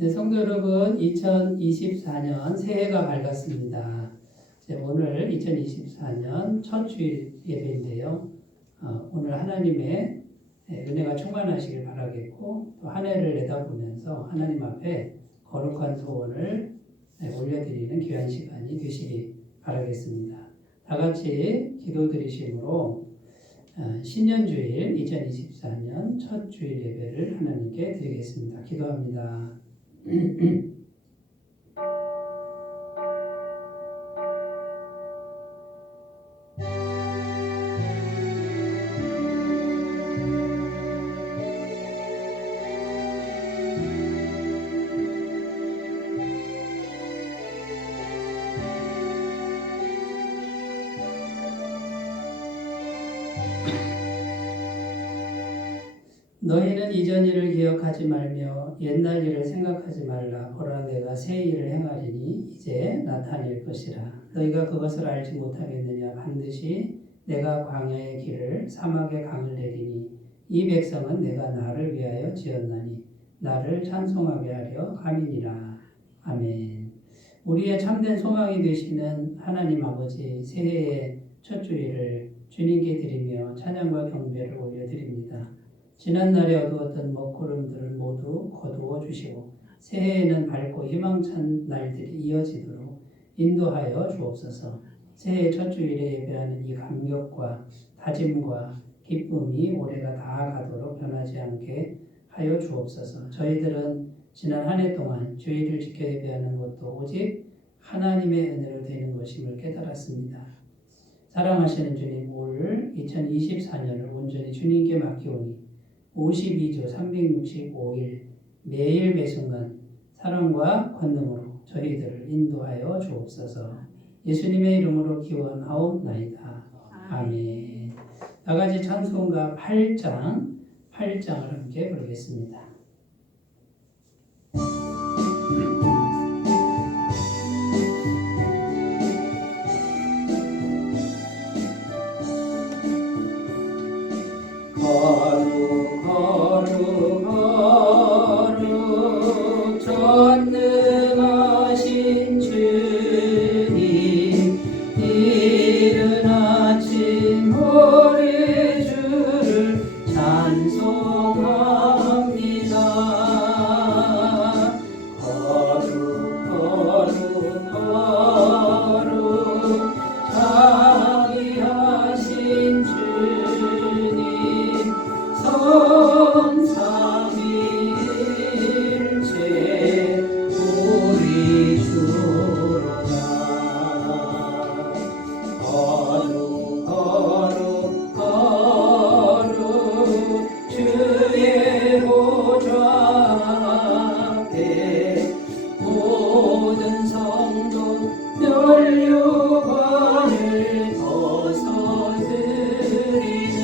네, 성도 여러분, 2024년 새해가 밝았습니다. 오늘 2024년 첫 주일 예배인데요. 오늘 하나님의 은혜가 충만하시길 바라겠고, 또 한 해를 내다보면서 하나님 앞에 거룩한 소원을 올려드리는 귀한 시간이 되시길 바라겠습니다. 다 같이 기도드리심으로 신년주일 2024년 첫 주일 예배를 하나님께 드리겠습니다. 기도합니다. 너희는 이전 일을 기억하지 말며 옛날 일을 생각하지 말라. 보라, 내가 새 일을 행하리니 이제 나타낼 것이라. 너희가 그것을 알지 못하겠느냐. 반드시 내가 광야의 길을 사막의 강을 내리니 이 백성은 내가 나를 위하여 지었나니 나를 찬송하게 하려 함이니라. 아멘. 우리의 참된 소망이 되시는 하나님 아버지, 새해의 첫 주일을 주님께 드리며 찬양과 경배를 올려드립니다. 지난날에 어두웠던 먹구름들을 모두 거두어 주시고 새해에는 밝고 희망찬 날들이 이어지도록 인도하여 주옵소서. 새해 첫 주일에 예배하는 이 감격과 다짐과 기쁨이 올해가 다 가도록 변하지 않게 하여 주옵소서. 저희들은 지난 한 해 동안 주일을 지켜 예배하는 것도 오직 하나님의 은혜로 되는 것임을 깨달았습니다. 사랑하시는 주님, 올 2024년을 온전히 주님께 맡기오니 52주 365일 매일 매순간 사랑과 권능으로 저희들을 인도하여 주옵소서. 예수님의 이름으로 기원하옵나이다. 아멘. 다같이 찬송가 8장을 함께 부르겠습니다. 거룩 전능하신 주님, 이른 아침 우리 주를 찬송합니다. 거룩 자비하신 주님, 성삼위일체 우리 주로다. 거룩 주의 보좌 앞에 모든 성도 면류관을 벗어 드리네.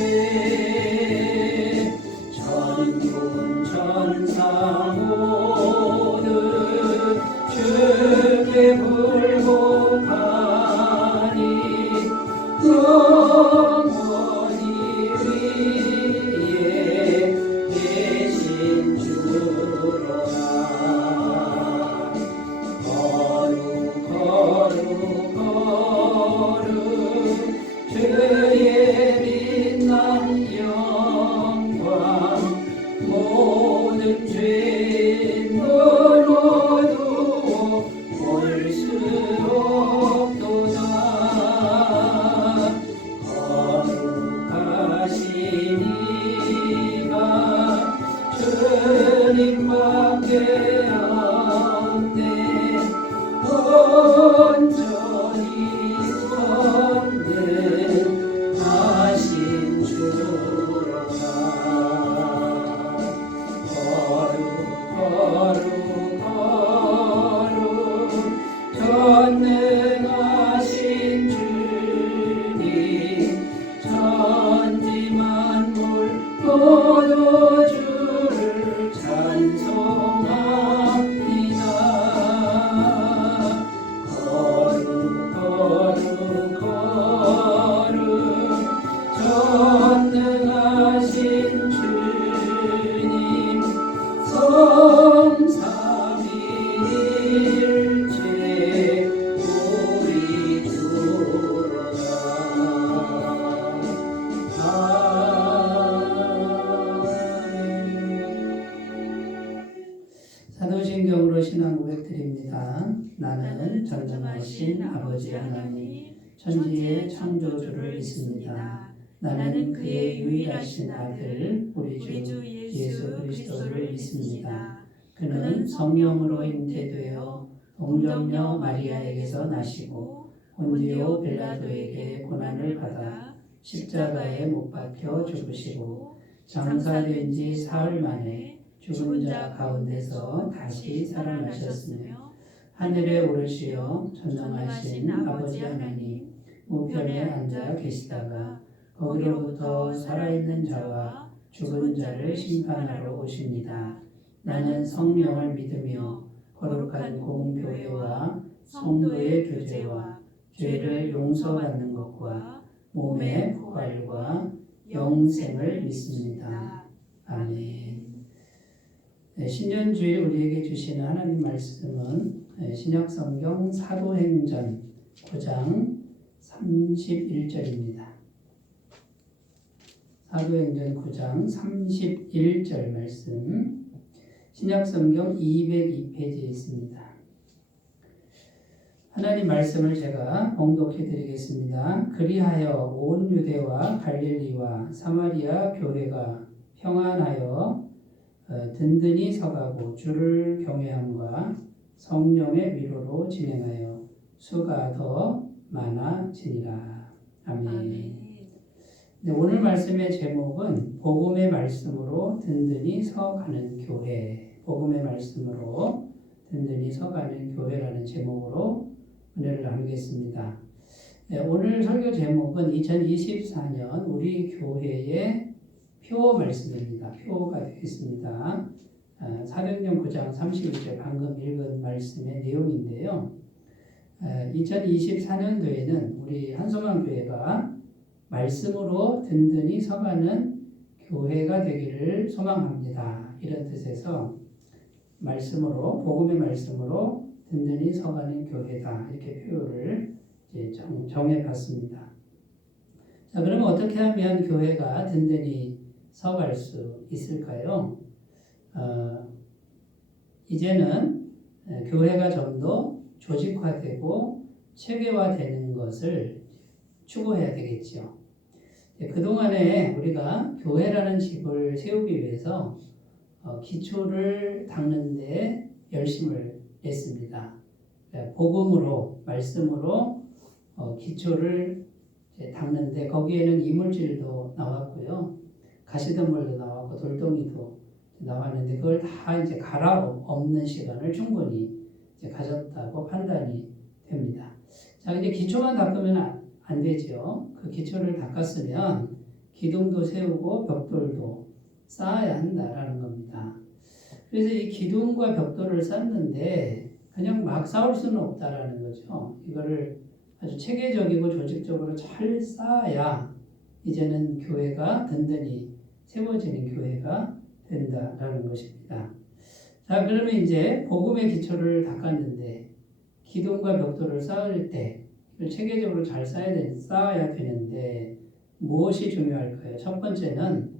전군 전사 모두 주께 굴복하니 영원히 위에 계신 주로다. 거룩 주의 빛난 영광, 모든 죄 너로도 볼 수 없도다. 거룩하신 이가 주님밖에 없네. 온전히 전능하신 주로다. 거룩 전능하신 주님, 천지 만물 모두 주를 찬송합니다. 사도신경으로 신앙 고백드립니다. 나는 전능하신 아버지 하나님, 천지의 창조주를 믿습니다. 나는 그의 유일하신 아들, 우리 주 예수 그리스도를 믿습니다. 그는 성령으로 잉태되어 동정녀 마리아에게서 나시고 본디오 빌라도에게 고난을 받아 십자가에 못 박혀 죽으시고 장사된 지 사흘 만에 죽은 자 가운데서 다시 살아나셨으며 하늘에 오르시어 전능하신 아버지 하나님 우편에 앉아 계시다가 거기로부터 살아있는 자와 죽은 자를 심판하러 오십니다. 나는 성령을 믿으며 거룩한 공교회와 성도의 교제와 죄를 용서받는 것과 몸의 부활과 영생을 믿습니다. 아멘. 신년주일 우리에게 주시는 하나님 말씀은 신약성경 사도행전 9장 31절입니다. 사도행전 9장 31절 말씀, 신약성경 202페이지에 있습니다. 하나님 말씀을 제가 봉독해 드리겠습니다. 그리하여 온 유대와 갈릴리와 사마리아 교회가 평안하여 든든히 서가고 주를 경외함과 성령의 위로로 진행하여 수가 더 많아지니라. 아멘. 네, 오늘 말씀의 제목은 복음의 말씀으로 든든히 서가는 교회, 복음의 말씀으로 든든히 서가는 교회라는 제목으로 은혜를 나누겠습니다. 네, 오늘 설교 제목은 2024년 우리 교회의 표 말씀입니다. 표가 되겠습니다. 사도행전 9장 31절 방금 읽은 말씀의 내용인데요. 2024년도에는 우리 한소망교회가 말씀으로 든든히 서가는 교회가 되기를 소망합니다. 이런 뜻에서 말씀으로, 복음의 말씀으로 든든히 서가는 교회다. 이렇게 표를 이제 정해봤습니다. 자, 그러면 어떻게 하면 교회가 든든히 서갈 수 있을까요? 이제는 교회가 좀 더 조직화되고 체계화되는 것을 추구해야 되겠죠. 그동안에 우리가 교회라는 집을 세우기 위해서 기초를 닦는 데 열심을 냈습니다. 복음으로, 말씀으로 기초를 닦는데 거기에는 이물질도 나왔고요. 가시덤불도 나왔고 돌덩이도 나왔는데 그걸 다 이제 갈아엎는 시간을 충분히 이제 가졌다고 판단이 됩니다. 자, 근데 기초만 닦으면 안 되죠. 그 기초를 닦았으면 기둥도 세우고 벽돌도 쌓아야 한다라는 겁니다. 그래서 이 기둥과 벽돌을 쌓는데 그냥 막 쌓을 수는 없다라는 거죠. 이거를 아주 체계적이고 조직적으로 잘 쌓아야 이제는 교회가 든든히 세워지는 교회가 된다라는 것입니다. 자, 그러면 이제 복음의 기초를 닦았는데 기둥과 벽돌을 쌓을 때 이걸 체계적으로 잘 쌓아야 되는데 무엇이 중요할까요? 첫 번째는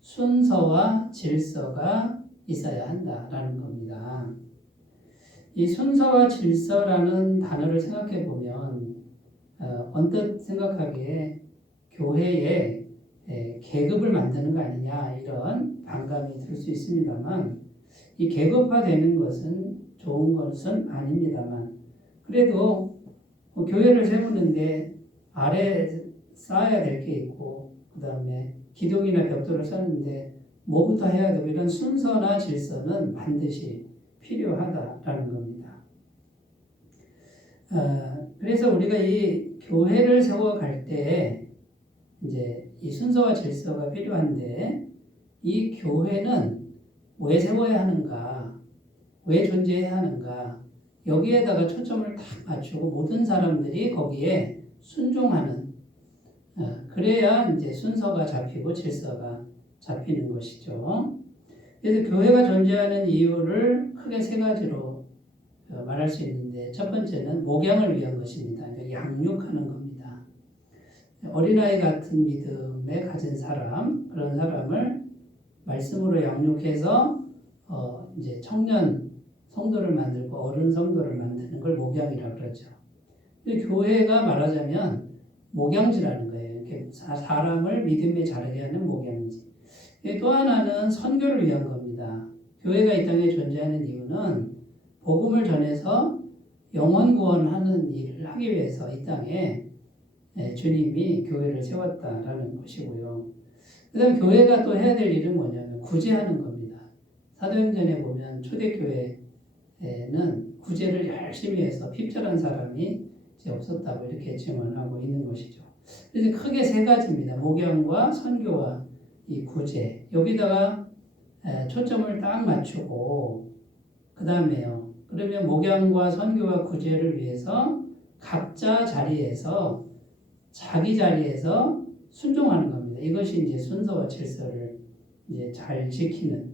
순서와 질서가 있어야 한다라는 겁니다. 이 순서와 질서라는 단어를 생각해 보면 언뜻 생각하기에 교회에 계급을 만드는 거 아니냐 이런 반감이 들 수 있습니다만 이 계급화되는 것은 좋은 것은 아닙니다만 그래도 교회를 세우는데 아래 쌓아야 될 게 있고 그 다음에 기둥이나 벽돌을 쌓는데 뭐부터 해야 되고 이런 순서나 질서는 반드시 필요하다라는 겁니다. 그래서 우리가 이 교회를 세워갈 때 이제 이 순서와 질서가 필요한데 이 교회는 왜 세워야 하는가, 왜 존재해야 하는가 여기에다가 초점을 딱 맞추고 모든 사람들이 거기에 순종하는 그래야 이제 순서가 잡히고 질서가 잡히는 것이죠. 그래서 교회가 존재하는 이유를 크게 세 가지로 말할 수 있는데 첫 번째는 목양을 위한 것입니다. 그러니까 양육하는 겁니다. 어린아이 같은 믿음에 가진 사람, 그런 사람을 말씀으로 양육해서 이제 청년 성도를 만들고 어른 성도를 만드는 걸 목양이라고 그러죠. 근데 교회가 말하자면 목양지라는 거예요. 이렇게 사람을 믿음에 자라게 하는 목양지. 또 하나는 선교를 위한 겁니다. 교회가 이 땅에 존재하는 이유는 복음을 전해서 영혼 구원하는 일을 하기 위해서 이 땅에 주님이 교회를 세웠다라는 것이고요. 그 다음 교회가 또 해야 될 일은 뭐냐면 구제하는 겁니다. 사도행전에 보면 초대교회는 구제를 열심히 해서 핍절한 사람이 이제 없었다고 이렇게 증언하고 있는 것이죠. 그래서 크게 세 가지입니다. 목양과 선교와 이 구제. 여기다가 초점을 딱 맞추고 그 다음에요. 그러면 목양과 선교와 구제를 위해서 각자 자리에서 자기 자리에서 순종하는 겁니다. 이것이 이제 순서와 질서를 이제 잘 지키는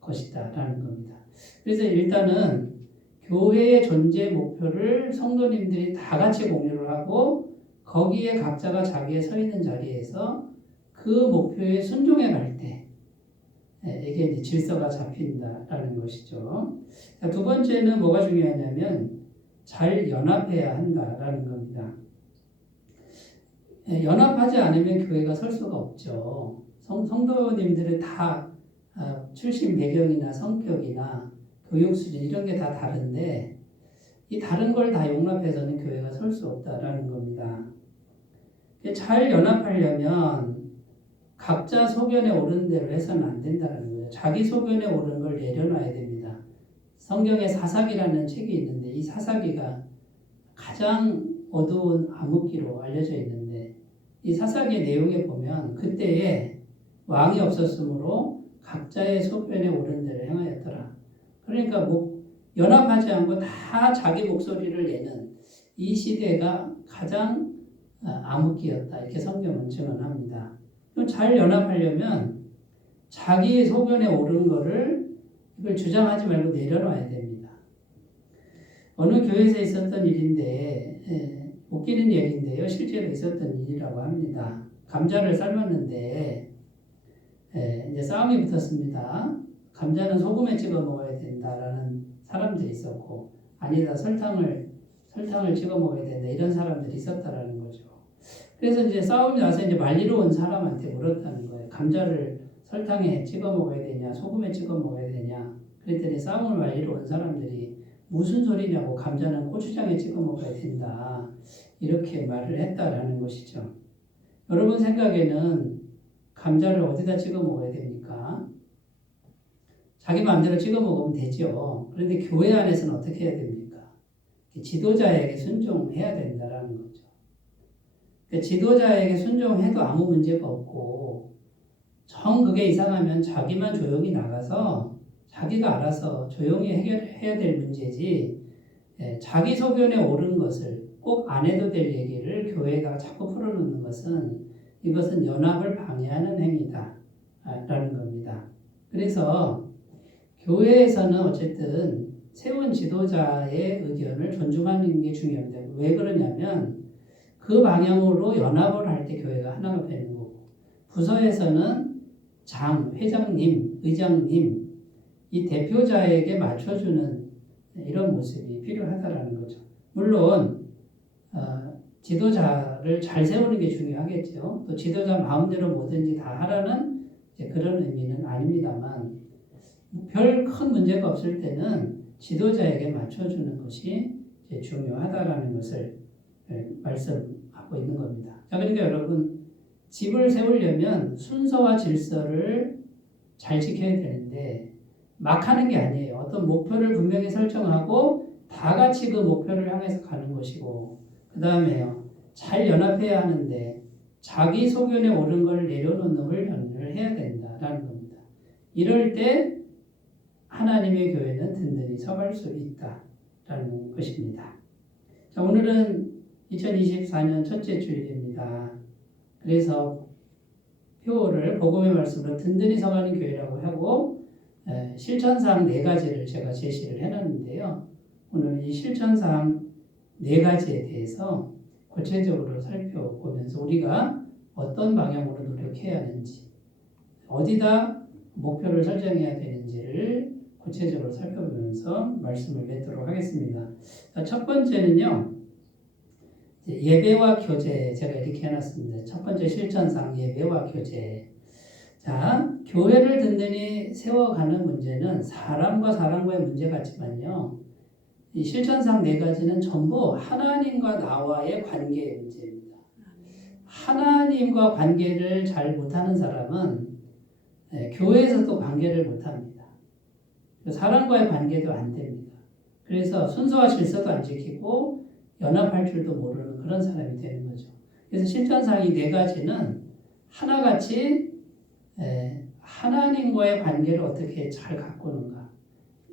것이다라는 겁니다. 그래서 일단은 교회의 존재 목표를 성도님들이 다 같이 공유를 하고 거기에 각자가 자기의 서 있는 자리에서 그 목표에 순종해 갈 때 이게 이제 질서가 잡힌다라는 것이죠. 두 번째는 뭐가 중요하냐면 잘 연합해야 한다라는 겁니다. 연합하지 않으면 교회가 설 수가 없죠. 성도님들은 다 출신 배경이나 성격이나 교육 수준 이런 게 다 다른데 이 다른 걸 다 용납해서는 교회가 설 수 없다라는 겁니다. 잘 연합하려면 각자 소견에 오른 대로 해서는 안 된다는 거예요. 자기 소견에 오른 걸 내려놔야 됩니다. 성경에 사사기라는 책이 있는데 이 사사기가 가장 어두운 암흑기로 알려져 있는데 이 사사기의 내용에 보면 그때에 왕이 없었으므로 각자의 소견에 오른 대로 행하였더라. 그러니까 연합하지 않고 다 자기 목소리를 내는 이 시대가 가장 암흑기였다. 이렇게 성경은 증언합니다. 잘 연합하려면 자기 소견에 오른 거를 이걸 주장하지 말고 내려놔야 됩니다. 어느 교회에서 있었던 일인데 웃기는 얘기인데요. 실제로 있었던 일이라고 합니다. 감자를 삶았는데 이제 싸움이 붙었습니다. 감자는 소금에 찍어 먹어야 된다라는 사람들이 있었고 아니다 설탕을 찍어 먹어야 된다 이런 사람들이 있었다라는 거죠. 그래서 이제 싸움이 나서 이제 말리러 온 사람한테 물었다는 거예요. 감자를 설탕에 찍어 먹어야 되냐, 소금에 찍어 먹어야 되냐. 그랬더니 싸움을 말리러 온 사람들이 무슨 소리냐고 감자는 고추장에 찍어 먹어야 된다. 이렇게 말을 했다라는 것이죠. 여러분 생각에는 감자를 어디다 찍어 먹어야 됩니까? 자기 마음대로 찍어 먹으면 되죠. 그런데 교회 안에서는 어떻게 해야 됩니까? 지도자에게 순종해야 된다라는 거죠. 지도자에게 순종해도 아무 문제가 없고 정 그게 이상하면 자기만 조용히 나가서 자기가 알아서 조용히 해결해야 될 문제지 자기 소견에 옳은 것을 꼭 안 해도 될 얘기를 교회에다가 자꾸 풀어놓는 것은 이것은 연합을 방해하는 행위다라는 겁니다. 그래서 교회에서는 어쨌든 세운 지도자의 의견을 존중하는 게 중요합니다. 왜 그러냐면 그 방향으로 연합을 할 때 교회가 하나가 되는 거고 부서에서는 장, 회장님, 의장님 이 대표자에게 맞춰주는 이런 모습이 필요하다라는 거죠. 물론 지도자를 잘 세우는 게 중요하겠죠. 또 지도자 마음대로 뭐든지 다 하라는 그런 의미는 아닙니다만 별 큰 문제가 없을 때는 지도자에게 맞춰주는 것이 중요하다라는 것을 말씀하고 있는 겁니다. 자, 그러니까 여러분 집을 세우려면 순서와 질서를 잘 지켜야 되는데 막 하는 게 아니에요. 어떤 목표를 분명히 설정하고 다 같이 그 목표를 향해서 가는 것이고 그 다음에요. 잘 연합해야 하는데 자기 소견에 옳은 걸 내려놓는 훈련을 해야 된다라는 겁니다. 이럴 때 하나님의 교회는 든든히 서갈 수 있다라는 것입니다. 자, 오늘은 2024년 첫째 주일입니다. 그래서 표어를 복음의 말씀으로 든든히 서가는 교회라고 하고 실천사항 4가지를 제가 제시를 해놨는데요. 오늘 이 실천사항 4가지에 대해서 구체적으로 살펴보면서 우리가 어떤 방향으로 노력해야 하는지 어디다 목표를 설정해야 되는지를 구체적으로 살펴보면서 말씀을 맺도록 하겠습니다. 자, 첫 번째는요. 예배와 교제 제가 이렇게 해놨습니다. 첫 번째 실천상 예배와 교제. 자, 교회를 든든히 세워가는 문제는 사람과 사람과의 문제 같지만요. 이 실천상 네 가지는 전부 하나님과 나와의 관계의 문제입니다. 하나님과 관계를 잘 못하는 사람은 교회에서도 관계를 못합니다. 사람과의 관계도 안 됩니다. 그래서 순서와 질서도 안 지키고 연합할 줄도 모르는 그런 사람이 되는 거죠. 그래서 실천상 이 네 가지는 하나같이 하나님과의 관계를 어떻게 잘 가꾸는가.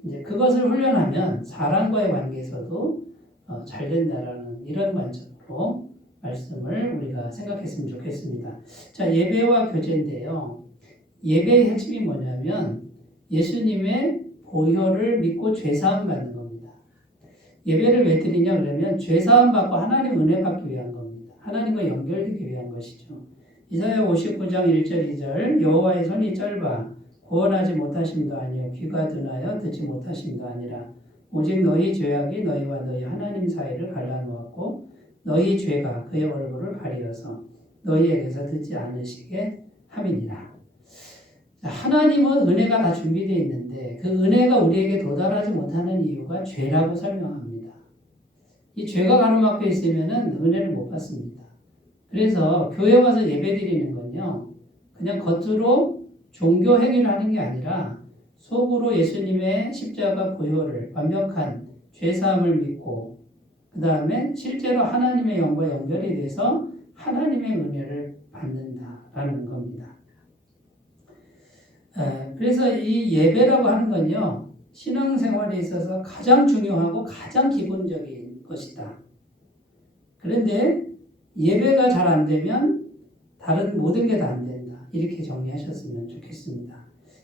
이제 그것을 훈련하면 사람과의 관계에서도 잘 된다라는 이런 관점으로 말씀을 우리가 생각했으면 좋겠습니다. 자, 예배와 교제인데요. 예배의 핵심이 뭐냐면 예수님의 보혈을 믿고 죄사함 받는 겁니다. 예배를 왜 드리냐 그러면 죄사함 받고 하나님 은혜 받기 위한 겁니다. 하나님과 연결되기 위한 것이죠. 이사야 59장 1절 2절 여호와의 손이 짧아 구원하지 못하심도 아니요 귀가 둔하여 듣지 못하심도 아니라 오직 너희 죄악이 너희와 너희 하나님 사이를 갈라놓았고 너희 죄가 그의 얼굴을 가리어서 너희에게서 듣지 않으시게 함이니라. 하나님은 은혜가 다 준비되어 있는데 그 은혜가 우리에게 도달하지 못하는 이유가 죄라고 설명합니다. 이 죄가 가로막혀 있으면 은혜를 못 받습니다. 그래서 교회 와서 예배 드리는 건요. 그냥 겉으로 종교 행위를 하는 게 아니라 속으로 예수님의 십자가 보혈을 완벽한 죄사함을 믿고 그 다음에 실제로 하나님의 영과 연결이 돼서 하나님의 은혜를 받는다라는 겁니다. 그래서 이 예배라고 하는 건요. 신앙생활에 있어서 가장 중요하고 가장 기본적인 것이다. 그런데 예배가 잘 안 되면 다른 모든 게 다 안 된다. 이렇게 정리하셨으면 좋겠습니다.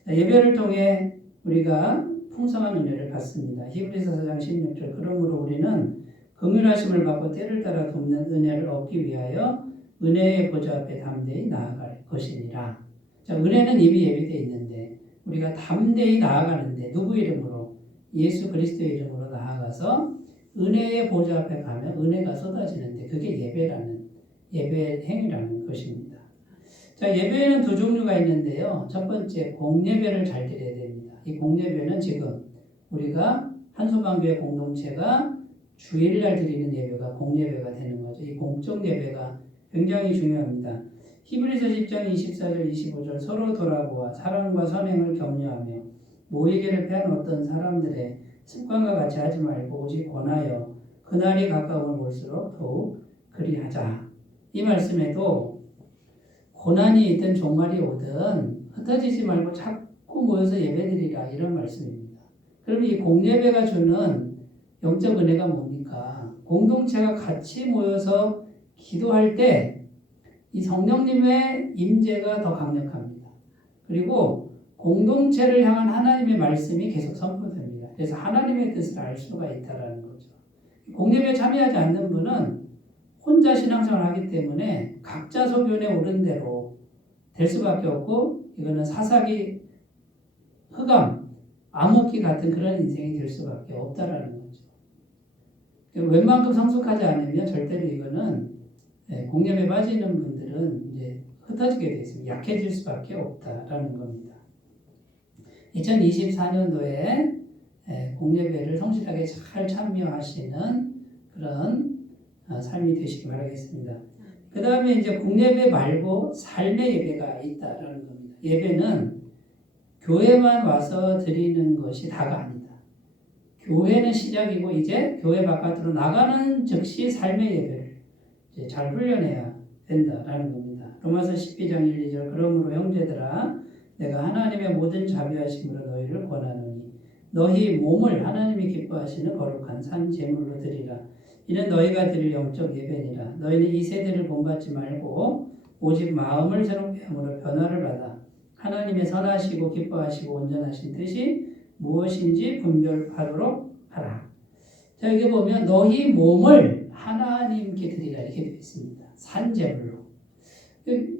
예배를 통해 우리가 풍성한 은혜를 받습니다. 히브리서 4장 16절 그러므로 우리는 긍휼하심을 받고 때를 따라 돕는 은혜를 얻기 위하여 은혜의 보좌 앞에 담대히 나아갈 것이니라. 자, 은혜는 이미 예비되어 있는데 우리가 담대히 나아가는데 누구 이름으로? 예수 그리스도의 이름으로 나아가서 은혜의 보좌 앞에 가면 은혜가 쏟아지는데 그게 예배 행위라는 것입니다. 자, 예배에는 두 종류가 있는데요. 첫 번째 공예배를 잘 드려야 됩니다. 이 공예배는 지금 우리가 한소방교회 공동체가 주일날 드리는 예배가 공예배가 되는 거죠. 이 공적 예배가 굉장히 중요합니다. 히브리서 10장 24절 25절 서로 돌아보아 사랑과 선행을 격려하며 모이기를 패한 어떤 사람들의 습관과 같이 하지 말고 오직 권하여 그날이 가까움을 볼수록 더욱 그리하자. 이 말씀에도 고난이 있든 종말이 오든 흩어지지 말고 자꾸 모여서 예배드리라 이런 말씀입니다. 그럼 이 공예배가 주는 영적 은혜가 뭡니까? 공동체가 같이 모여서 기도할 때 이 성령님의 임재가 더 강력합니다. 그리고 공동체를 향한 하나님의 말씀이 계속 선포됩니다. 그래서 하나님의 뜻을 알 수가 있다는 거죠. 공예배에 참여하지 않는 분은 혼자 신앙생활을 하기 때문에 각자 소견에 오른 대로 될 수밖에 없고 이거는 사사기, 흑암, 암흑기 같은 그런 인생이 될 수밖에 없다라는 거죠. 웬만큼 성숙하지 않으면 절대로 이거는 공예배에 빠지는 분들은 이제 흩어지게 되어 있습니다. 약해질 수밖에 없다라는 겁니다. 2024년도에 공예배를 성실하게 잘 참여하시는 그런 삶이 되시기 바라겠습니다. 그 다음에 이제 공예배 말고 삶의 예배가 있다라는 겁니다. 예배는 교회만 와서 드리는 것이 다가 아니다. 교회는 시작이고 이제 교회 바깥으로 나가는 즉시 삶의 예배를 이제 잘 훈련해야 된다라는 겁니다. 로마서 12장 1, 2절 그러므로 형제들아 내가 하나님의 모든 자비하심으로 너희를 권하노니 너희 몸을 하나님이 기뻐하시는 거룩한 산 제물로 드리라. 이는 너희가 드릴 영적 예배니라. 너희는 이 세대를 본받지 말고 오직 마음을 새롭게 함으로 변화를 받아 하나님의 선하시고 기뻐하시고 온전하신 뜻이 무엇인지 분별하도록 하라. 자, 여기 보면 너희 몸을 하나님께 드리라 이렇게 되어 있습니다. 산제물로.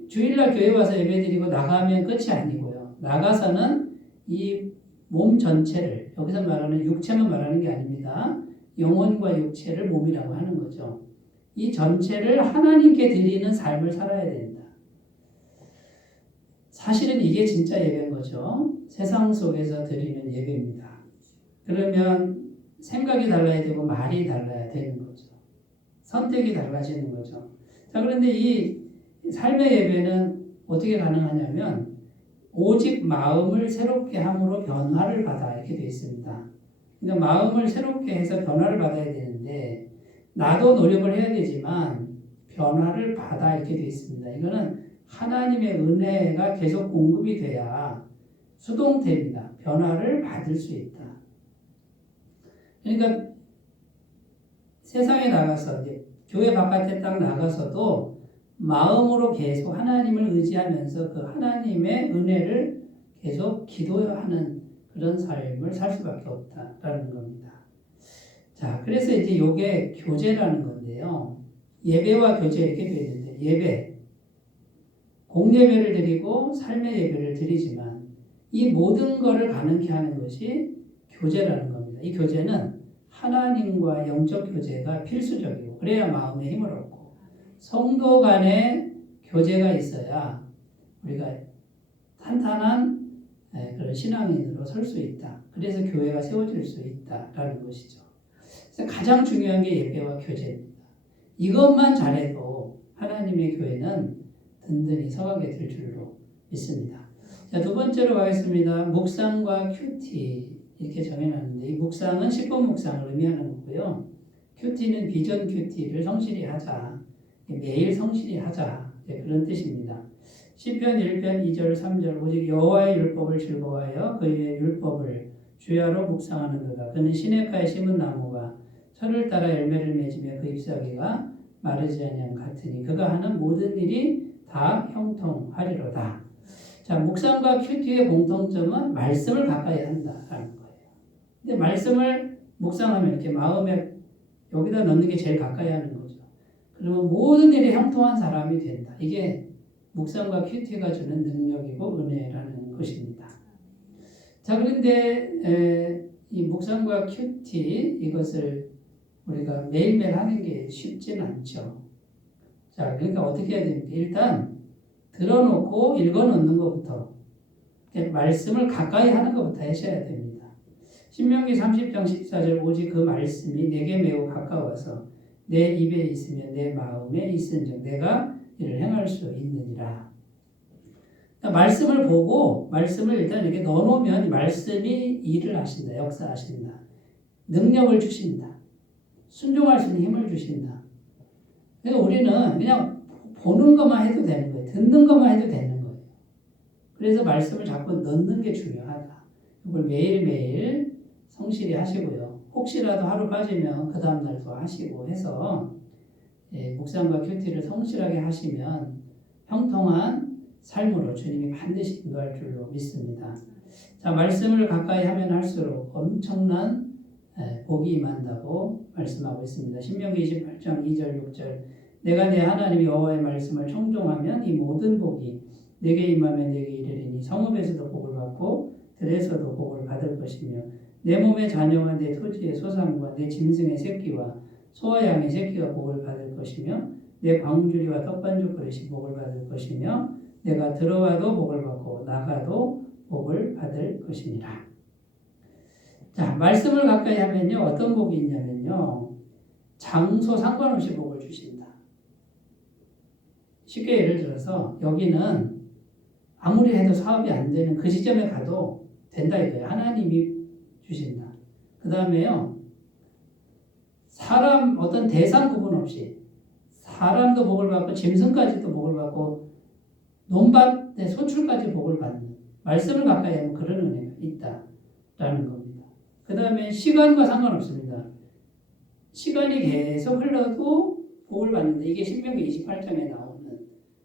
주일날 교회 와서 예배드리고 나가면 끝이 아니고요. 나가서는 이 몸 전체를, 여기서 말하는 육체만 말하는 게 아닙니다. 영혼과 육체를 몸이라고 하는 거죠. 이 전체를 하나님께 드리는 삶을 살아야 된다. 사실은 이게 진짜 예배인 거죠. 세상 속에서 드리는 예배입니다. 그러면 생각이 달라야 되고 말이 달라야 되는 거죠. 선택이 달라지는 거죠. 자, 그런데 이 삶의 예배는 어떻게 가능하냐면 오직 마음을 새롭게 함으로 변화를 받아 이렇게 되어 있습니다. 그러니까 마음을 새롭게 해서 변화를 받아야 되는데 나도 노력을 해야 되지만 변화를 받아 이렇게 되어 있습니다. 이거는 하나님의 은혜가 계속 공급이 돼야 수동태입니다. 변화를 받을 수 있다. 그러니까 세상에 나가서 이제 교회 바깥에 딱 나가서도 마음으로 계속 하나님을 의지하면서 그 하나님의 은혜를 계속 기도하는 그런 삶을 살 수밖에 없다라는 겁니다. 자, 그래서 이제 이게 교제라는 건데요. 예배와 교제 이렇게 되어 있는데 예배, 공예배를 드리고 삶의 예배를 드리지만 이 모든 것을 가능케 하는 것이 교제라는 겁니다. 이 교제는 하나님과 영적 교제가 필수적이고 그래야 마음의 힘을 얻고 성도 간의 교제가 있어야 우리가 탄탄한 그런 신앙인으로 설 수 있다. 그래서 교회가 세워질 수 있다라는 것이죠. 그래서 가장 중요한 게 예배와 교제입니다. 이것만 잘해도 하나님의 교회는 든든히 서가게 될 줄로 믿습니다. 자, 두 번째로 가겠습니다. 묵상과 큐티 이렇게 정해놨는데 이 묵상은 10분 묵상을 의미하는 거고요. 큐티는 비전 큐티를 성실히 하자. 매일 성실히 하자. 그런 뜻입니다. 시편 1편 2절 3절 오직 여호와의 율법을 즐거워하여 그의 율법을 주야로 묵상하는도다. 그는 시냇가에 심은 나무가 철을 따라 열매를 맺으며 그 잎사귀가 마르지 아니함 같으니 그가 하는 모든 일이 다 형통하리로다. 자, 묵상과 큐티의 공통점은 말씀을 가까이 한다라는 거예요. 근데 말씀을 묵상하면 이렇게 마음에 여기다 넣는 게 제일 가까이 하는 거죠. 그러면 모든 일이 형통한 사람이 된다. 이게 묵상과 큐티가 주는 능력이고 은혜라는 것입니다. 자, 그런데 이 묵상과 큐티 이것을 우리가 매일매일 하는 게 쉽진 않죠. 자, 그러니까 어떻게 해야 됩니까? 일단 들어놓고 읽어놓는 것부터 말씀을 가까이 하는 것부터 하셔야 됩니다. 신명기 30장 14절 오직 그 말씀이 내게 매우 가까워서 내 입에 있으며 내 마음에 있은즉 내가 이를 행할 수 있느니라. 그러니까 말씀을 보고 말씀을 일단 이렇게 넣어놓으면 말씀이 일을 하신다. 역사하신다. 능력을 주신다. 순종할 수 있는 힘을 주신다. 그러니까 우리는 그냥 보는 것만 해도 되는 거예요. 듣는 것만 해도 되는 거예요. 그래서 말씀을 자꾸 넣는 게 중요하다. 이걸 매일매일 성실히 하시고요. 혹시라도 하루 빠지면 그 다음날도 하시고 해서 묵상과 큐티를 성실하게 하시면 형통한 삶으로 주님이 반드시 인도할 줄로 믿습니다. 자, 말씀을 가까이 하면 할수록 엄청난 복이 임한다고 말씀하고 있습니다. 신명기 28장 2절 6절 내가 내 하나님 여호와의 말씀을 청종하면 이 모든 복이 내게 임하면 내게 이르리니 성읍에서도 복을 받고 들에서도 복을 받을 것이며 내 몸의 자녀와 내 토지의 소산과 내 짐승의 새끼와 소와 양의 새끼가 복을 받을 것이며 내 광주리와 떡반죽 그릇이 복을 받을 것이며 내가 들어와도 복을 받고 나가도 복을 받을 것이니라. 자, 말씀을 가까이 하면요 어떤 복이 있냐면요 장소 상관없이 복을 주신다. 쉽게 예를 들어서 여기는 아무리 해도 사업이 안 되는 그 지점에 가도 된다 이거예요. 하나님이 주신다. 그 다음에요 사람 어떤 대상 구분 없이 사람도 복을 받고 짐승까지도 복을 받고 논밭의 소출까지 복을 받는 말씀을 가까이 하면 그런 은혜가 있다라는 겁니다. 그 다음에 시간과 상관없습니다. 시간이 계속 흘러도 복을 받는다. 이게 신명기 28장에 나오는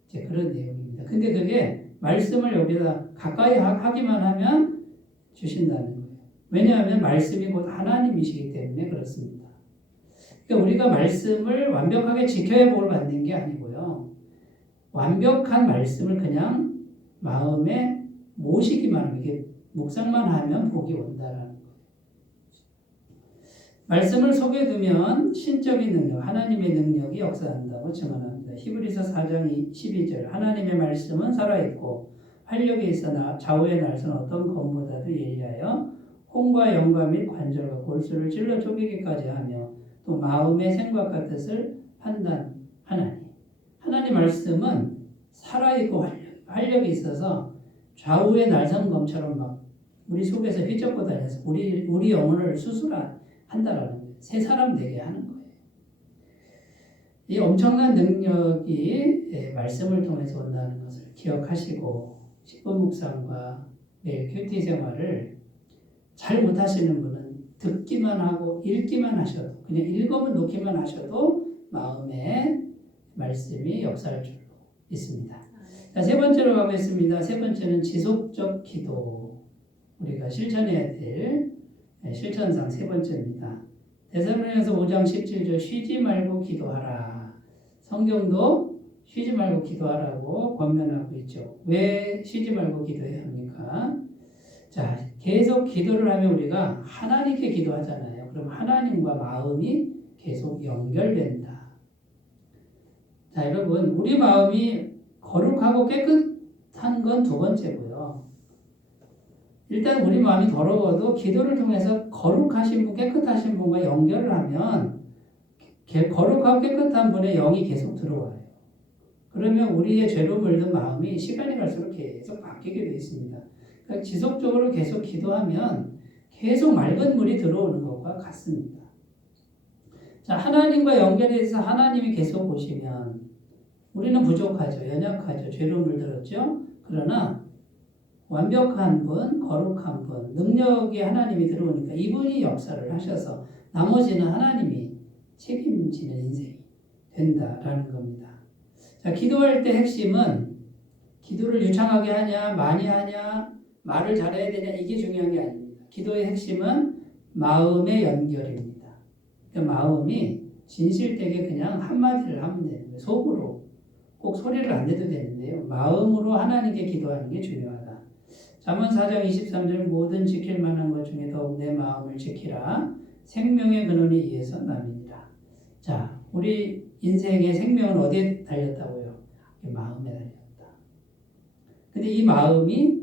이제 그런 내용입니다. 근데 그게 말씀을 여기다 가까이 하기만 하면 주신다는 거예요. 왜냐하면 말씀이 곧 하나님이시기 때문에 그렇습니다. 그러니까 우리가 말씀을 완벽하게 지켜야 복을 받는 게 아니고요. 완벽한 말씀을 그냥 마음에 모시기만 하면 이게 묵상만 하면 복이 온다라는 거예요. 말씀을 속에 두면 신적인 능력, 하나님의 능력이 역사한다고 증언합니다. 히브리서 4장 12절 하나님의 말씀은 살아있고 활력이 있으나 좌우의 날선 어떤 검보다도 예리하여 혼과 영과 및 관절과 골수를 찔러 쪼개기까지 하며 또 마음의 생각과 뜻을 판단하나니 하나님 말씀은 살아있고 활력이 있어서 좌우의 날선검처럼 막 우리 속에서 휘젓고 다녀서 우리 영혼을 수술한다라는 거예요. 새 사람 되게 하는 거예요. 이 엄청난 능력이 말씀을 통해서 온다는 것을 기억하시고 10분 묵상과 매일 큐티 생활을 잘 못하시는 분은 듣기만 하고 읽기만 하셔도 그냥 읽어만 놓기만 하셔도 마음에 말씀이 역사할 줄로 믿습니다. 자, 세 번째로 가보겠습니다. 세 번째는 지속적 기도. 우리가 실천해야 될 실천상 세 번째입니다. 데살로니가서 5장 17절 쉬지 말고 기도하라. 성경도 쉬지 말고 기도하라고 권면하고 있죠. 왜 쉬지 말고 기도해야 합니까? 자, 계속 기도를 하면 우리가 하나님께 기도하잖아요. 그럼 하나님과 마음이 계속 연결된다. 자, 여러분, 우리 마음이 거룩하고 깨끗한 건 두 번째고요. 일단 우리 마음이 더러워도 기도를 통해서 거룩하신 분, 깨끗하신 분과 연결을 하면 거룩하고 깨끗한 분의 영이 계속 들어와요. 그러면 우리의 죄로 물든 마음이 시간이 갈수록 계속 바뀌게 되어 있습니다. 그러니까 지속적으로 계속 기도하면 계속 맑은 물이 들어오는 것과 같습니다. 자, 하나님과 연결해서 하나님이 계속 오시면 우리는 부족하죠. 연약하죠. 죄로 물들었죠. 그러나 완벽한 분, 거룩한 분, 능력이 하나님이 들어오니까 이분이 역사를 하셔서 나머지는 하나님이 책임지는 인생이 된다라는 겁니다. 자, 기도할 때 핵심은 기도를 유창하게 하냐, 많이 하냐, 말을 잘해야 되냐 이게 중요한 게 아닙니다. 기도의 핵심은 마음의 연결입니다. 그러니까 마음이 진실되게 그냥 한마디를 하면 되는 거예요. 속으로 꼭 소리를 안 내도 되는데요. 마음으로 하나님께 기도하는 게 중요하다. 잠언 4장 23절 모든 지킬 만한 것 중에 더욱 내 마음을 지키라. 생명의 근원이 이에서 남이니라. 자, 우리 인생의 생명은 어디에 달렸다고요? 마음에 달렸다. 근데 이 마음이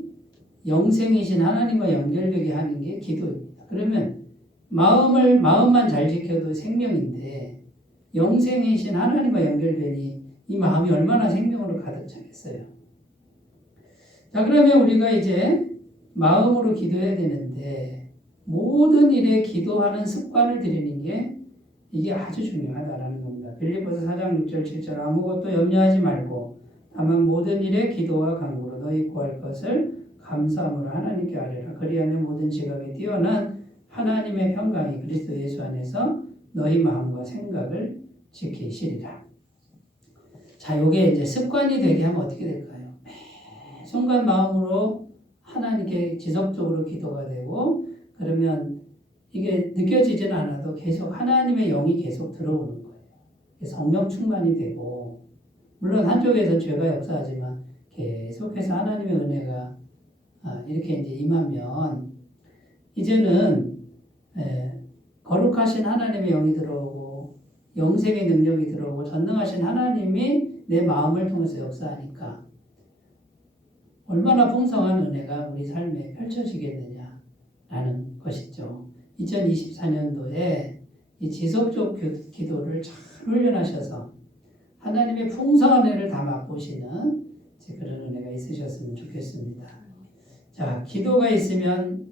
영생이신 하나님과 연결되게 하는 게 기도입니다. 그러면 마음만 잘 지켜도 생명인데 영생이신 하나님과 연결되니 이 마음이 얼마나 생명으로 가득 차겠어요. 자, 그러면 우리가 이제 마음으로 기도해야 되는데 모든 일에 기도하는 습관을 들이는 게 이게 아주 중요하다라는 겁니다. 빌립보서 4장 6절 7절 아무것도 염려하지 말고 다만 모든 일에 기도와 간구로 너희 구할 것을 감사함으로 하나님께 아뢰라. 그리하면 모든 지각에 뛰어난 하나님의 평강이 그리스도 예수 안에서 너희 마음과 생각을 지키시리라. 자, 요게 이제 습관이 되게 하면 어떻게 될까요? 매 순간 마음으로 하나님께 지속적으로 기도가 되고 그러면 이게 느껴지지는 않아도 계속 하나님의 영이 계속 들어오는 거예요. 성령 충만이 되고 물론 한쪽에서 죄가 역사하지만 계속해서 하나님의 은혜가 이렇게 이제 임하면 이제는 거룩하신 하나님의 영이 들어오고 영생의 능력이 들어오고 전능하신 하나님이 내 마음을 통해서 역사하니까 얼마나 풍성한 은혜가 우리 삶에 펼쳐지겠느냐라는 것이죠. 2024년도에 이 지속적 기도를 잘 훈련하셔서 하나님의 풍성한 은혜를 다 맛보시는 그런 은혜가 있으셨으면 좋겠습니다. 자, 기도가 있으면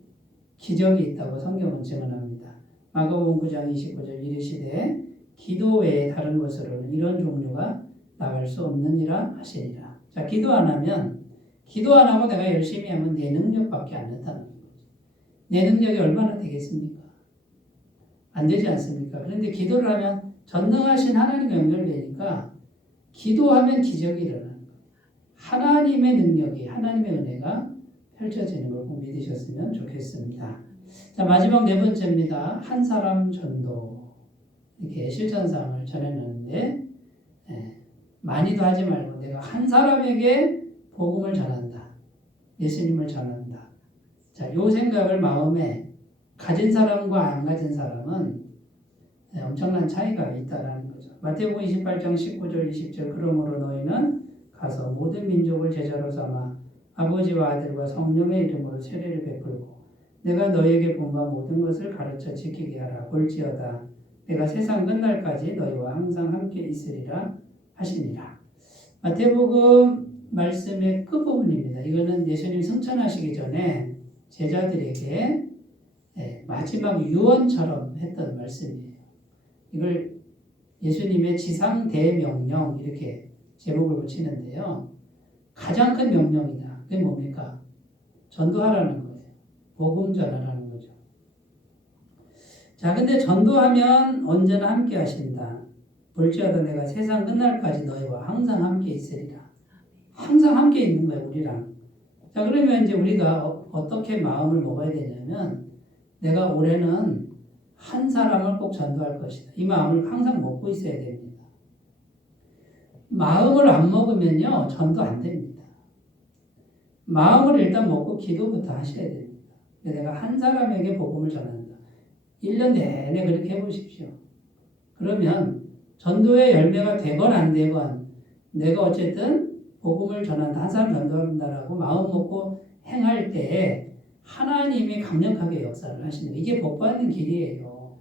기적이 있다고 성경은 증언합니다. 마가복음 9장 29절 이르시되 기도 외에 다른 것으로는 이런 종류가 나갈 수 없느니라 하시니라. 자, 기도 안 하고 내가 열심히 하면 내 능력밖에 안 된다는 거죠. 내 능력이 얼마나 되겠습니까? 안 되지 않습니까? 그런데 기도를 하면 전능하신 하나님과 연결되니까 기도하면 기적이 일어나는 거예요. 하나님의 능력이, 하나님의 은혜가 펼쳐지는 걸 꼭 믿으셨으면 좋겠습니다. 자, 마지막 네 번째입니다. 한 사람 전도. 이렇게 실천사항을 전해놓는데 많이도 하지 말고 내가 한 사람에게 복음을 전한다. 예수님을 전한다. 자, 요 생각을 마음에 가진 사람과 안 가진 사람은 엄청난 차이가 있다라는 거죠. 마태복음 28장 19절 20절 그러므로 너희는 가서 모든 민족을 제자로 삼아 아버지와 아들과 성령의 이름으로 세례를 베풀고 내가 너희에게 본 바 모든 것을 가르쳐 지키게 하라. 볼지어다 내가 세상 끝날까지 너희와 항상 함께 있으리라 하시니라. 마태복음 말씀의 끝부분입니다. 이거는 예수님 승천하시기 전에 제자들에게 마지막 유언처럼 했던 말씀이에요. 이걸 예수님의 지상 대명령 이렇게 제목을 붙이는데요. 가장 큰 명령이다. 그게 뭡니까? 전도하라는 거예요. 복음 전하라는 거죠. 자, 근데 전도하면 언제나 함께 하신다. 볼지어다 내가 세상 끝날까지 너희와 항상 함께 있으리라. 항상 함께 있는 거예요, 우리랑. 자, 그러면 이제 우리가 어떻게 마음을 먹어야 되냐면 내가 올해는 한 사람을 꼭 전도할 것이다. 이 마음을 항상 먹고 있어야 됩니다. 마음을 안 먹으면요, 전도 안 됩니다. 마음을 일단 먹고 기도부터 하셔야 됩니다. 내가 한 사람에게 복음을 전한다. 1년 내내 그렇게 해보십시오. 그러면 전도의 열매가 되건 안 되건 내가 어쨌든 복음을 전한다. 한 사람 전도한다라고 마음 먹고 행할 때에 하나님이 강력하게 역사를 하시는 거예요. 이게 복받는 길이에요.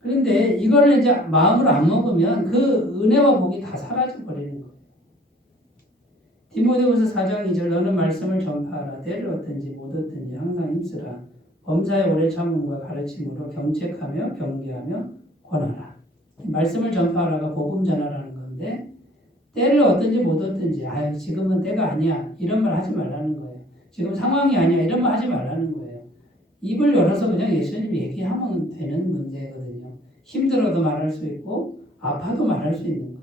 그런데 이거를 이제 마음으로 안 먹으면 그 은혜와 복이 다 사라져 버리는 거예요. 디모데후서 4장 2절 너는 말씀을 전파하라. 때를 얻든지 못 얻든지 항상 힘쓰라. 범사의 오래 참음과 가르침으로 경책하며 경계하며 권하라. 말씀을 전파하라가 복음 전하라는 건데 때를 얻든지 못 얻든지 아유 지금은 때가 아니야 이런 말 하지 말라는 거예요. 지금 상황이 아니야 이런 말 하지 말라는 거예요. 입을 열어서 그냥 예수님 얘기하면 되는 문제거든요. 힘들어도 말할 수 있고 아파도 말할 수 있는 거예요.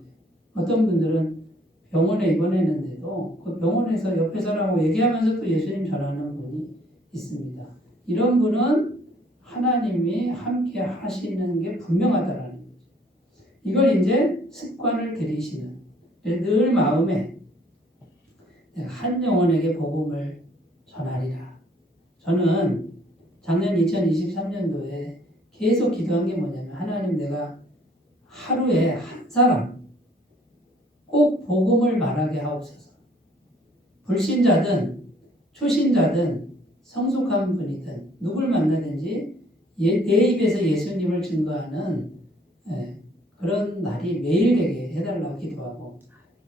어떤 분들은 병원에 입원했는데도 그 병원에서 옆에 사람하고 얘기하면서 또 예수님 전하는 분이 있습니다. 이런 분은 하나님이 함께 하시는 게 분명하다라는 거죠. 이걸 이제 습관을 들이시는 늘 마음에 한 영혼에게 복음을 전하리라. 저는 작년 2023년도에 계속 기도한 게 뭐냐면 하나님 내가 하루에 한 사람 꼭 복음을 말하게 하옵소서. 불신자든 초신자든 성숙한 분이든 누굴 만나든지 내 입에서 예수님을 증거하는 그런 날이 매일 되게 해달라고 기도하고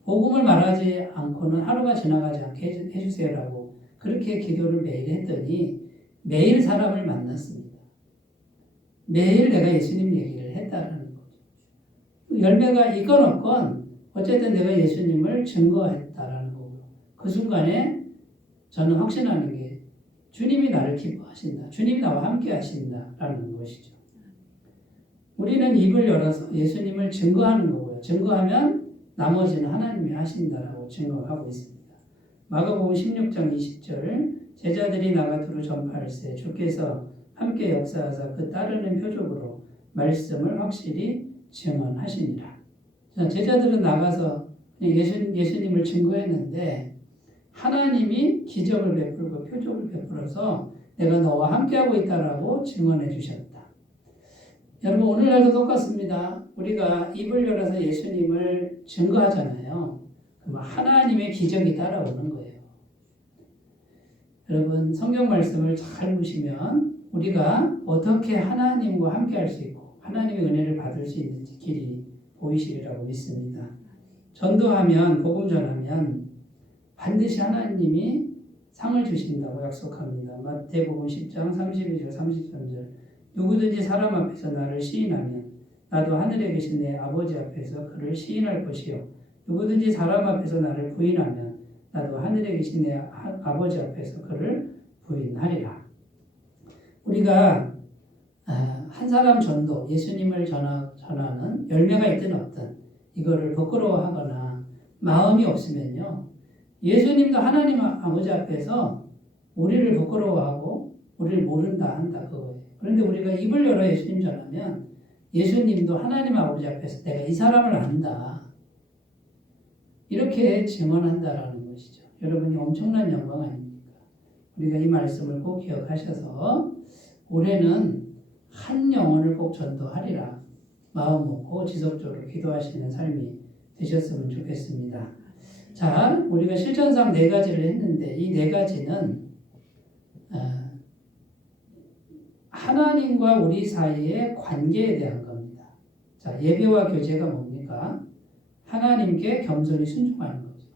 복음을 말하지 않고는 하루가 지나가지 않게 해주세요라고 그렇게 기도를 매일 했더니 매일 사람을 만났습니다. 매일 내가 예수님 얘기를 했다는 거죠. 열매가 있건 없건 어쨌든 내가 예수님을 증거했다라는 거고 그 순간에 저는 확신하는 게 주님이 나를 기뻐하신다. 주님이 나와 함께 하신다라는 것이죠. 우리는 입을 열어서 예수님을 증거하는 거고요. 증거하면 나머지는 하나님이 하신다라고 증거하고 있습니다. 마가복음 16장 20절 제자들이 나가 두루 전파할세 주께서 함께 역사하사 그 따르는 표적으로 말씀을 확실히 증언하시니라. 제자들은 나가서 예수님을 증거했는데 하나님이 기적을 베풀고 표적을 베풀어서 내가 너와 함께하고 있다라고 증언해 주셨다. 여러분 오늘날도 똑같습니다. 우리가 입을 열어서 예수님을 증거하잖아요. 그럼 하나님의 기적이 따라오는 거예요. 여러분 성경 말씀을 잘 보시면 우리가 어떻게 하나님과 함께할 수 있고 하나님의 은혜를 받을 수 있는지 길이 보이시리라고 믿습니다. 전도하면 복음 전하면 반드시 하나님이 상을 주신다고 약속합니다. 마태복음 10장 32절 33절 누구든지 사람 앞에서 나를 시인하면 나도 하늘에 계신 내 아버지 앞에서 그를 시인할 것이요 누구든지 사람 앞에서 나를 부인하면 나도 하늘에 계신 내 아버지 앞에서 그를 부인하리라. 우리가 한 사람 전도, 예수님을 전하는 열매가 있든 없든 이거를 부끄러워하거나 마음이 없으면요. 예수님도 하나님 아버지 앞에서 우리를 부끄러워하고 우리를 모른다 한다 그거예요. 그런데 우리가 입을 열어 예수님 전하면 예수님도 하나님 아버지 앞에서 내가 이 사람을 안다. 이렇게 증언한다라는 것이죠. 여러분이 엄청난 영광 아닙니까? 우리가 이 말씀을 꼭 기억하셔서 올해는 한 영혼을 꼭 전도하리라 마음 먹고 지속적으로 기도하시는 삶이 되셨으면 좋겠습니다. 자, 우리가 실천상 4가지를 했는데 이 4가지는 하나님과 우리 사이의 관계에 대한 겁니다. 자, 예배와 교제가 뭡니까? 하나님께 겸손히 순종하는 거죠.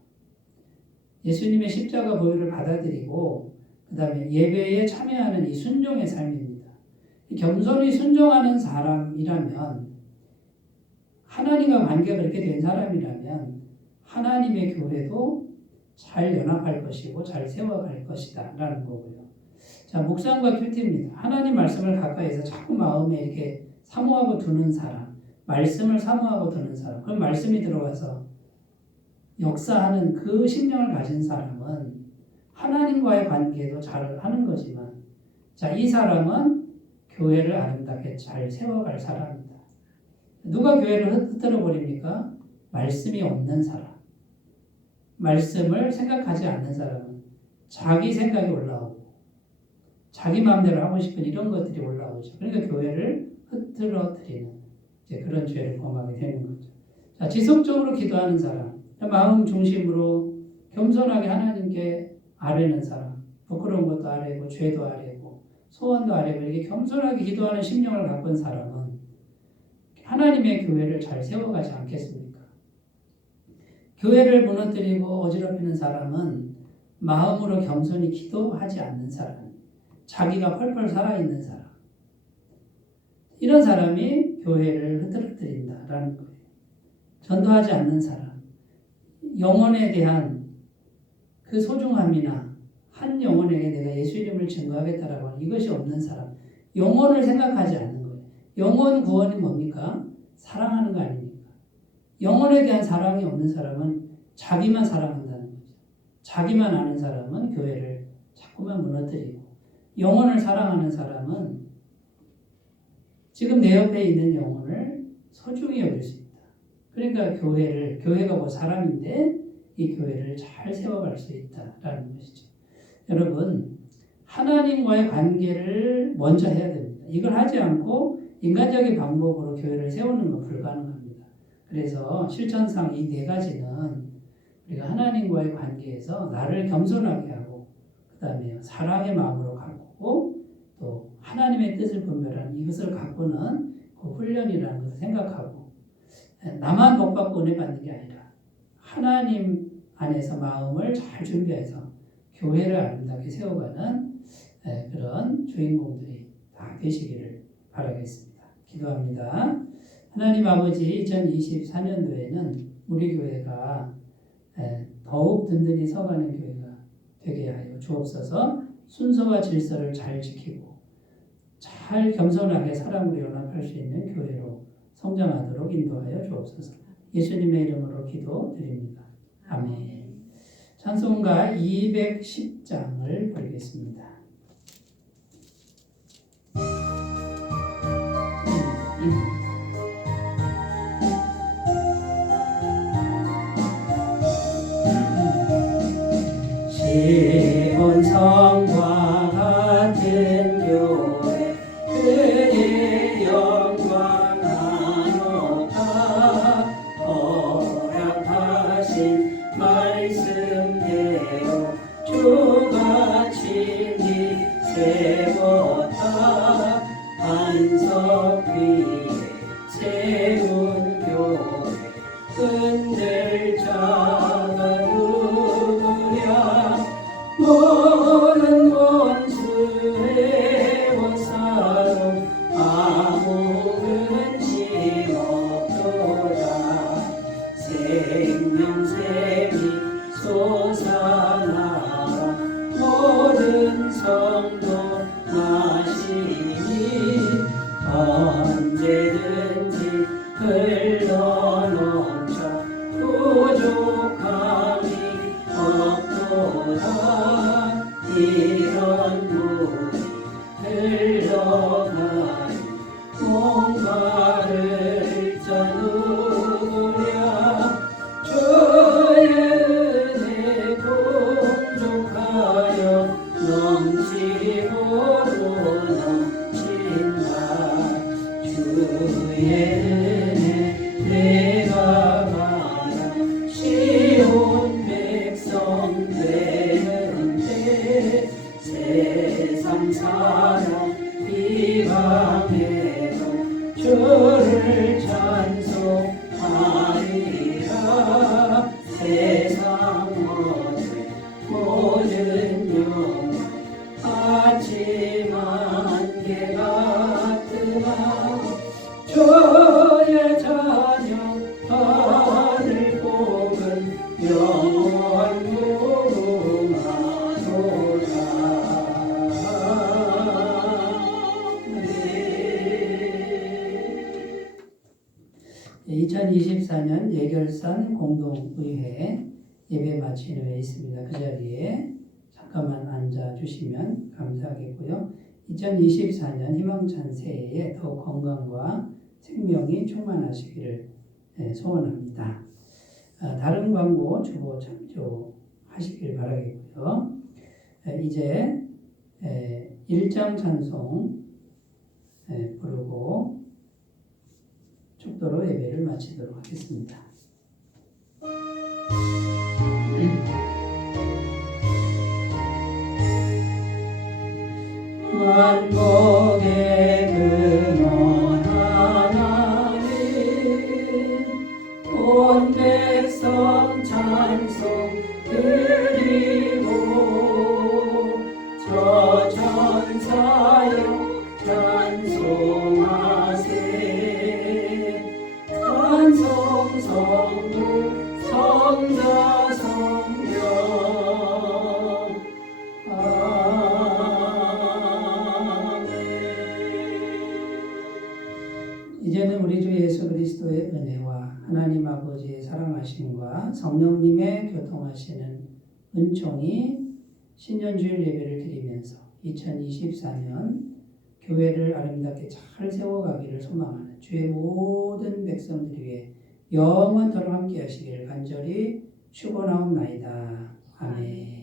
예수님의 십자가 보혈을 받아들이고 그 다음에 예배에 참여하는 이 순종의 삶입니다. 겸손히 순종하는 사람이라면 하나님과 관계가 그렇게 된 사람이라면 하나님의 교회도 잘 연합할 것이고 잘 세워갈 것이다 라는 거고요. 자, 묵상과 큐티입니다. 하나님 말씀을 가까이서 자꾸 마음에 이렇게 사모하고 두는 사람, 말씀을 사모하고 두는 사람, 그럼 말씀이 들어와서 역사하는 그 심령을 가진 사람은 하나님과의 관계도 잘 하는 거지만, 자, 이 사람은 교회를 아름답게 잘 세워갈 사람입니다. 누가 교회를 흐트러 버립니까? 말씀이 없는 사람. 말씀을 생각하지 않는 사람은 자기 생각이 올라오고 자기 마음대로 하고 싶은 이런 것들이 올라오죠. 그러니까 교회를 흐트러뜨리는 그런 죄를 범하게 되는 거죠. 자, 지속적으로 기도하는 사람, 마음 중심으로 겸손하게 하나님께 아뢰는 사람, 부끄러운 것도 아뢰고 죄도 아뢰고 소원도 아뢰고 이렇게 겸손하게 기도하는 심령을 갖고 있는 사람은 하나님의 교회를 잘 세워가지 않겠습니까? 교회를 무너뜨리고 어지럽히는 사람은 마음으로 겸손히 기도하지 않는 사람, 자기가 펄펄 살아있는 사람, 이런 사람이 교회를 흐트러뜨린다라는 거예요. 전도하지 않는 사람, 영혼에 대한 그 소중함이나 한 영혼에게 내가 예수 이름을 증거하겠다라고 하는 이것이 없는 사람, 영혼을 생각하지 않는 거예요. 영혼 구원이 뭡니까? 사랑하는 거 아닙니까? 영혼에 대한 사랑이 없는 사람은 자기만 사랑한다는 거죠. 자기만 아는 사람은 교회를 자꾸만 무너뜨리고, 영혼을 사랑하는 사람은 지금 내 옆에 있는 영혼을 소중히 여길 수 있다. 그러니까 교회가 뭐 사람인데 이 교회를 잘 세워갈 수 있다라는 것이죠. 여러분, 하나님과의 관계를 먼저 해야 됩니다. 이걸 하지 않고 인간적인 방법으로 교회를 세우는 건 불가능합니다. 그래서 실천상 이 4가지는 우리가 하나님과의 관계에서 나를 겸손하게 하고 그 다음에 사랑의 마음으로 가꾸고 또 하나님의 뜻을 분별하는 이것을 갖고는 그 훈련이라는 것을 생각하고 나만 복받고 은혜 받는 게 아니라 하나님 안에서 마음을 잘 준비해서 교회를 아름답게 세워가는 그런 주인공들이 다 되시기를 바라겠습니다. 기도합니다. 하나님 아버지, 2024년도에는 우리 교회가 더욱 든든히 서가는 교회가 되게 하여 주옵소서. 순서와 질서를 잘 지키고 잘 겸손하게 사람으로 연합할 수 있는 교회로 성장하도록 인도하여 주옵소서. 예수님의 이름으로 기도드립니다. 아멘. 찬송가 210장을 부르겠습니다. 시온 성과 같은 교회 그의 영광 나누다 허락하신 말씀대로 주가 친히 세웠다 반석 위에 세운 교회 흔들 자가 누구랴 모든 원수의 원사로 아무 근심 없도다 생명샘이 솟아나와 모든 성도 마시니 언제든지 흘러넘쳐 부족함이 없도다 이런 물이 흘러가니 뭔가를 누구랴 주의 은혜 풍족하여 주의 은혜 내가 받아 시온 백성 되는데 세상 사람 이방에도 주를 찬송하리라. 세상 모든 영혼 아침 안개가 뜨하고 주의 자녀 하늘 복은 영원 무궁하도다. 2024년 예결산 공동의회 예배 마친 후에 있습니다. 그 자리에 잠깐만 앉아주시면 감사하겠고요. 2024년 희망찬 새해에 더욱 건강과 생명이 충만하시기를 소원합니다. 다른 광고 주보 참조하시길 바라겠고요. 이제 1장 찬송 부르고 축도로 예배를 마치도록 하겠습니다. 만복의 근원 하나님 온 백성 찬송 드리고 저 천사여 찬송하세 찬송 성부 성자 성령 이제는 우리 주 예수 그리스도의 은혜와 하나님 아버지의 사랑하심과 성령님의 교통하시는 은총이 신년주일 예배를 드리면서 2024년 교회를 아름답게 잘 세워가기를 소망하는 주의 모든 백성들 위해 영원토록 함께 하시기를 간절히 축원하옵나이다. 아멘.